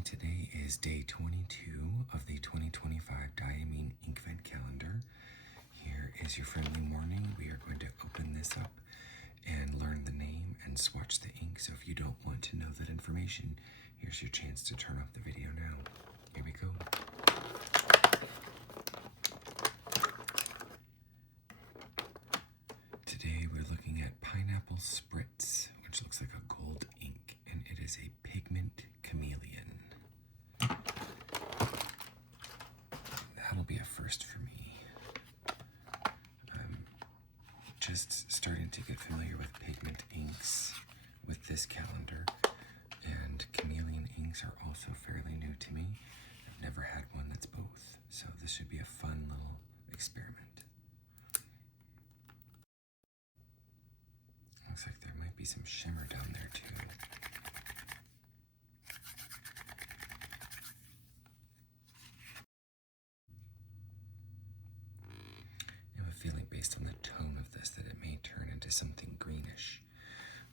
everybody. Today is day 22 of the 2025 Diamine Inkvent Calendar. Here is your friendly morning. We are going to open this up and learn the name and swatch the ink. So if you don't want to know that information, here's your chance to turn off the video now. Here we go. Today we're looking at Pineapple Spritz, which looks like a gold ink, and it is a pigment chameleon. That'll be a first for me. I'm just starting to get familiar with pigment inks with this calendar, and chameleon inks are also fairly new to me. I've never had one that's both, so this should be a fun little experiment. Looks like there might be some shimmer down there too. I have a feeling based on the tone of this that it may turn into something greenish,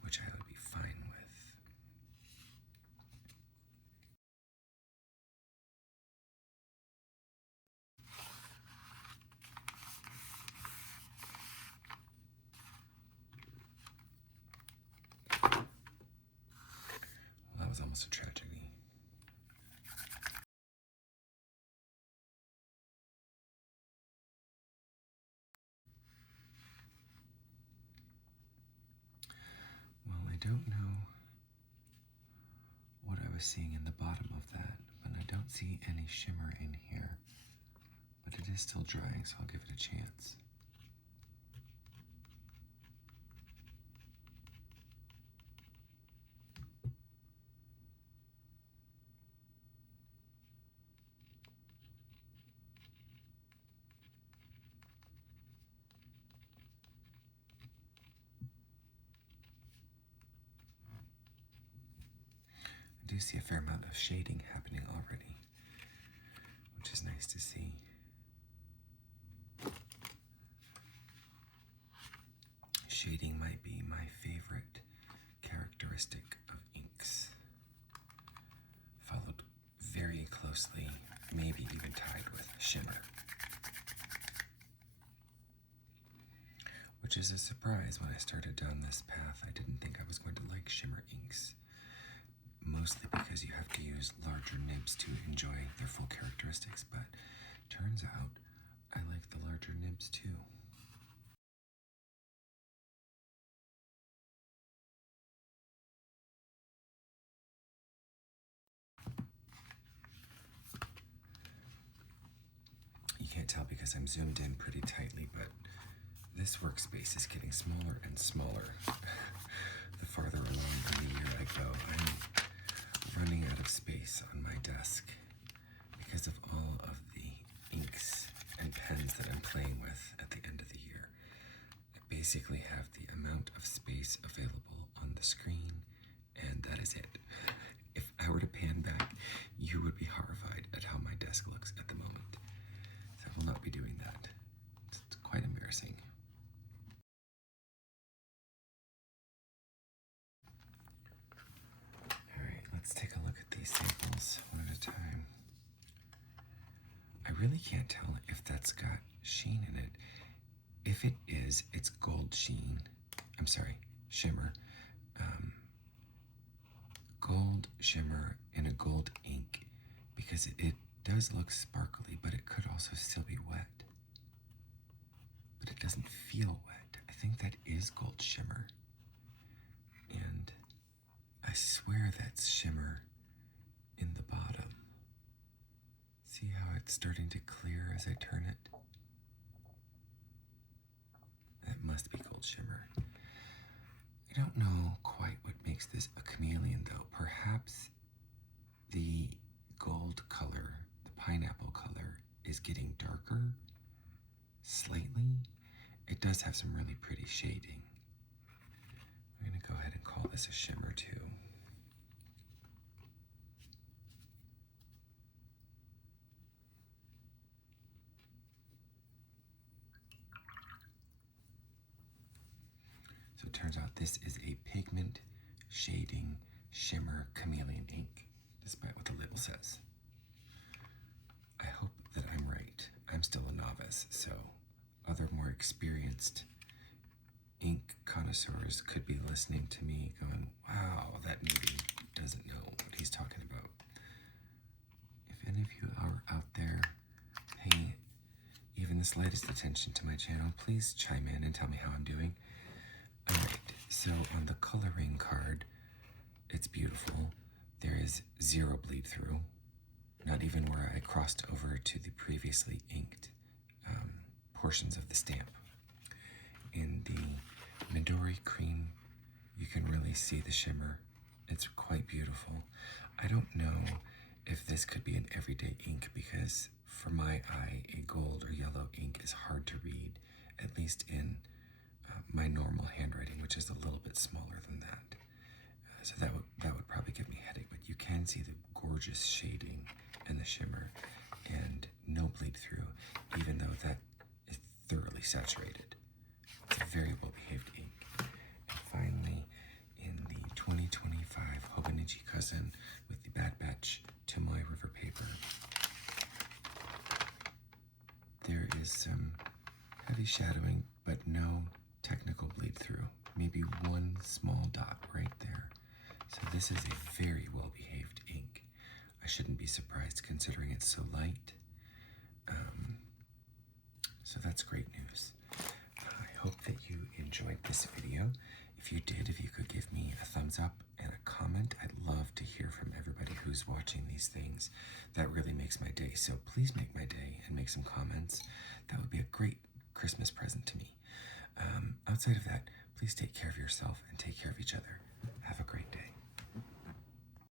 which I would be fine with. Well, that was almost a tragedy. Well, I don't know what I was seeing in the bottom of that, but I don't see any shimmer in here. But it is still drying, so I'll give it a chance. I do see a fair amount of shading happening already, which is nice to see. Shading might be my favorite characteristic of inks, followed very closely, maybe even tied with shimmer, which is a surprise. When I started down this path, I didn't think I was going to like shimmer inks, mostly because you have to use larger nibs to enjoy their full characteristics, but turns out I like the larger nibs too. You can't tell because I'm zoomed in pretty tightly, but this workspace is getting smaller and smaller. The farther along in the year I go, I'm running out of space on my desk because of all of the inks and pens that I'm playing with at the end of the year. I basically have the amount of space available on the screen, and that is it. If I were to pan back, you would be horrified at how my desk looks at the moment. So I will not be doing that. It's quite embarrassing. Alright, let's take a look at these samples one at a time. I really can't tell if that's got sheen in it. If it is, it's gold sheen. I'm sorry, shimmer. Gold shimmer in a gold ink, because it does look sparkly, but it could also still be wet. But it doesn't feel wet. I think that is gold shimmer. And I swear that's shimmer in the bottom. See how it's starting to clear as I turn it? It must be gold shimmer. I don't know quite what makes this a chameleon though. Perhaps the gold color, the pineapple color, is getting darker slightly. It does have some really pretty shading. I'm going to go ahead and call this a shimmer too. So it turns out this is a pigment shading shimmer chameleon ink. despite what the label says. I hope that I'm right. I'm still a novice, so other more experienced ink connoisseurs could be listening to me going, wow, that newbie doesn't know what he's talking about. If any of you are out there paying even the slightest attention to my channel, please chime in and tell me how I'm doing. Alright, so on the Col-O-Ring card, it's beautiful. There is 0 bleed through, not even where I crossed over to the previously inked portions of the stamp. In the Midori cream, you can really see the shimmer. It's quite beautiful. I don't know if this could be an everyday ink because for my eye, a gold or yellow ink is hard to read, at least in my normal handwriting, which is a little bit smaller than that. So that would probably give me a headache, but you can see the gorgeous shading and the shimmer and no bleed through, even though that is thoroughly saturated. It's a very well-behaved ink. And finally, in the 2025 Hobonichi Cousin with the Bad Batch Tomoe River paper, there is some heavy shadowing, but no technical bleed through. Maybe one small dot right there. So this is a very well-behaved ink. I shouldn't be surprised considering it's so light. So that's great news. I hope that you enjoyed this video. If you did, if you could give me a thumbs up and a comment, I'd love to hear from everybody who's watching these things. That really makes my day. So please make my day and make some comments. That would be a great Christmas present to me. Outside of that, please take care of yourself and take care of each other. Have a great